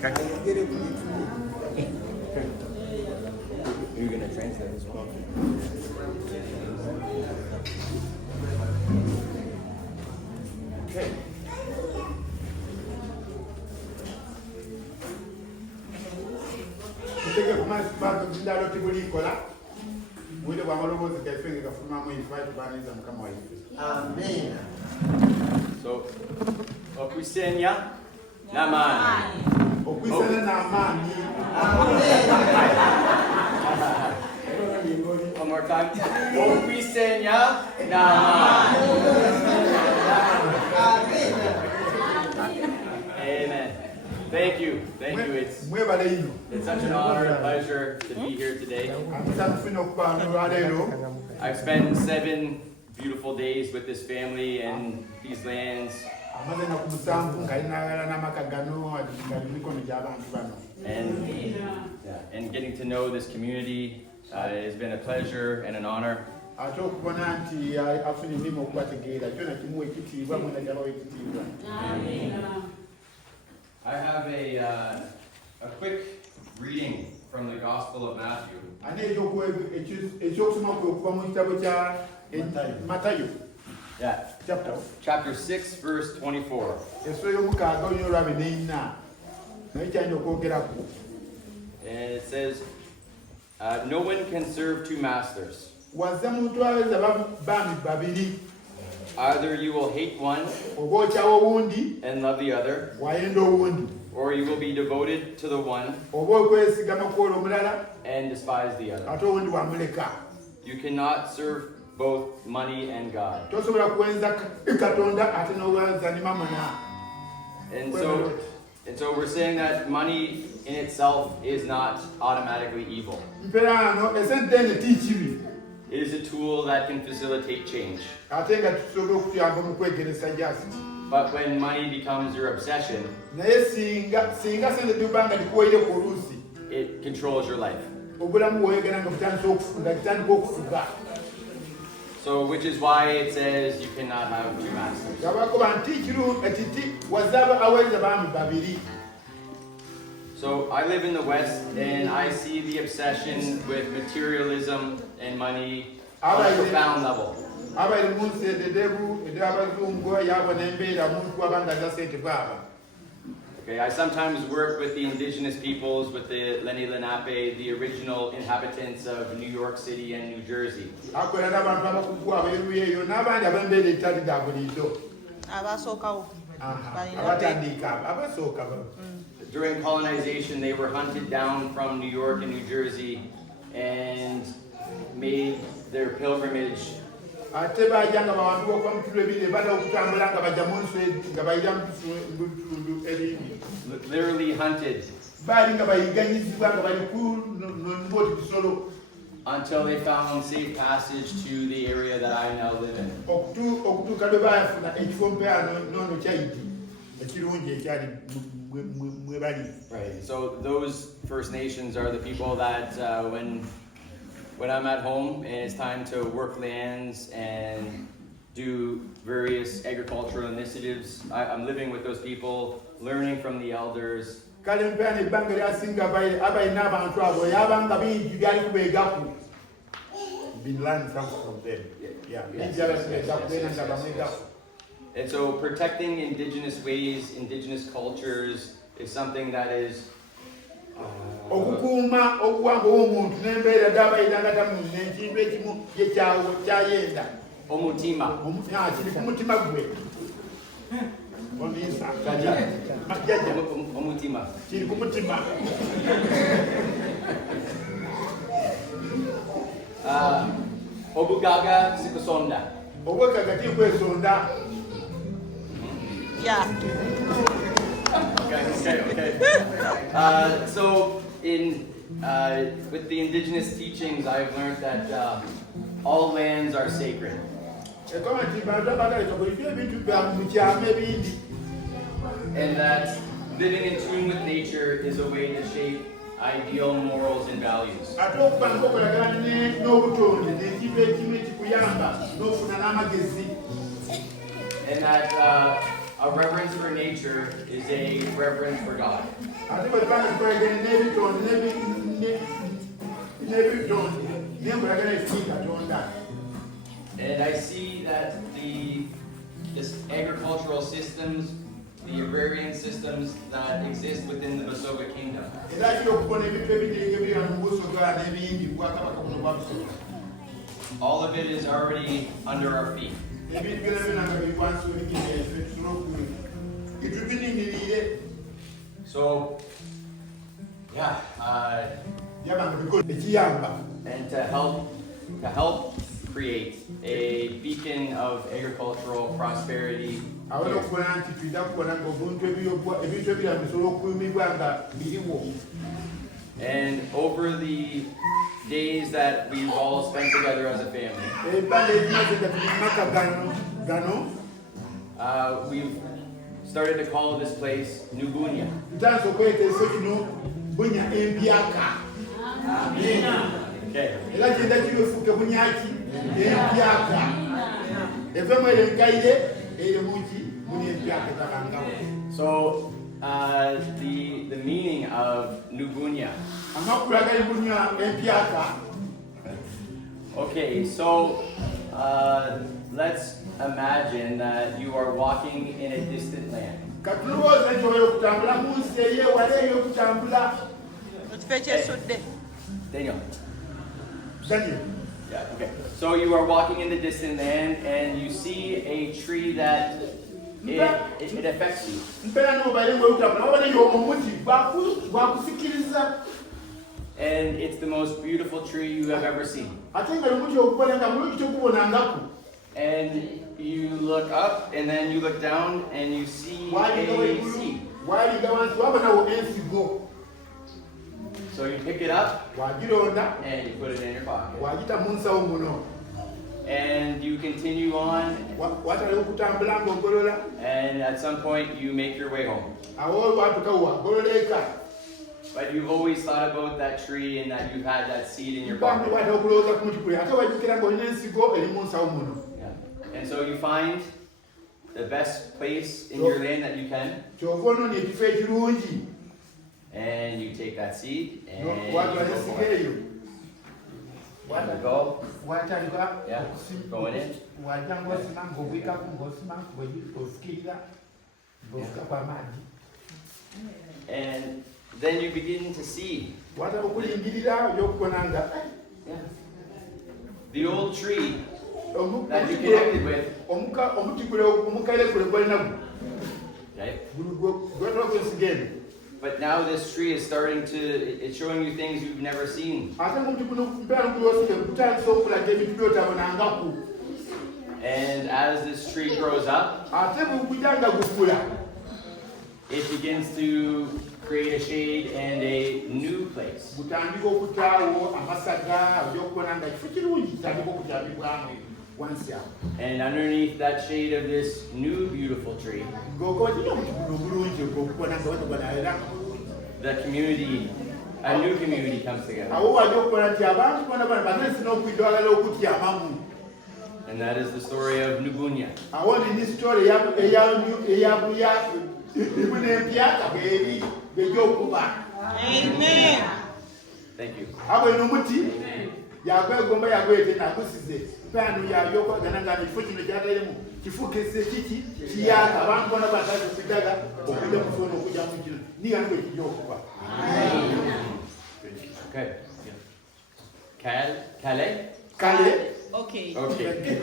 You're going to translate as well. Okay. Amen. So, Okusenya Namani. Okusenya Namani. One more time. Okusenya Namani. Amen. Thank you. Thank you. It's such an honor and pleasure to be here today. I've spent 7 beautiful days with this family and these lands. And getting to know this community has been a pleasure and an honor. I have a quick reading from the Gospel of Matthew. Yeah. Chapter 6, verse 24. And it says, no one can serve 2 masters. Either you will hate one and love the other, or you will be devoted to the one and despise the other. You cannot serve both money and God. And so we're saying that money in itself is not automatically evil. It is a tool that can facilitate change. But when money becomes your obsession, it controls your life. So, which is why it says you cannot have 2 masters. So, I live in the West, and I see the obsession with materialism and money on a profound level. Okay, I sometimes work with the indigenous peoples, with the Lenni Lenape, the original inhabitants of New York City and New Jersey. During colonization, they were hunted down from New York and New Jersey and made their pilgrimage. Literally hunted until they found safe passage to the area that I now live in. Right. So those First Nations are the people that when I'm at home and it's time to work lands and do various agricultural initiatives, I'm living with those people, learning from the elders. And so protecting indigenous ways, indigenous cultures is something that is Omutima. Obugaga Sikosonda. Yeah. Okay. So with the indigenous teachings, I've learned that all lands are sacred. And that living in tune with nature is a way to shape ideal morals and values. And that a reverence for nature is a reverence for God. And I see that this agricultural systems, the agrarian systems that exist within the Basoga Kingdom. All of it is already under our feet. So, yeah, and to help create a beacon of agricultural prosperity. And over the days that we've all spent together as a family, we've started to call this place New Bunya. Okay. So the meaning of New Bunya. Okay, so let's imagine that you are walking in a distant land. Daniel. Yeah, okay. So you are walking in the distant land and you see a tree that it affects you. And it's the most beautiful tree you have ever seen. And you look up and then you look down and you see a seed. So you pick it up and you put it in your pocket. And you continue on. And at some point you make your way home. But you've always thought about that tree and that you've had that seed in your pocket. Yeah. And so you find the best place in your land that you can. And you take that seed and you go for it. Go. Yeah, going in. And then you begin to see the old tree that you connected with. Okay. But now this tree is starting to, it's showing you things you've never seen. And as this tree grows up, it begins to create a shade and a new place. And underneath that shade of this new beautiful tree, the community, a new community comes together. And that is the story of New Bunya. Amen. Thank you. Okay. Calais? Okay. Okay.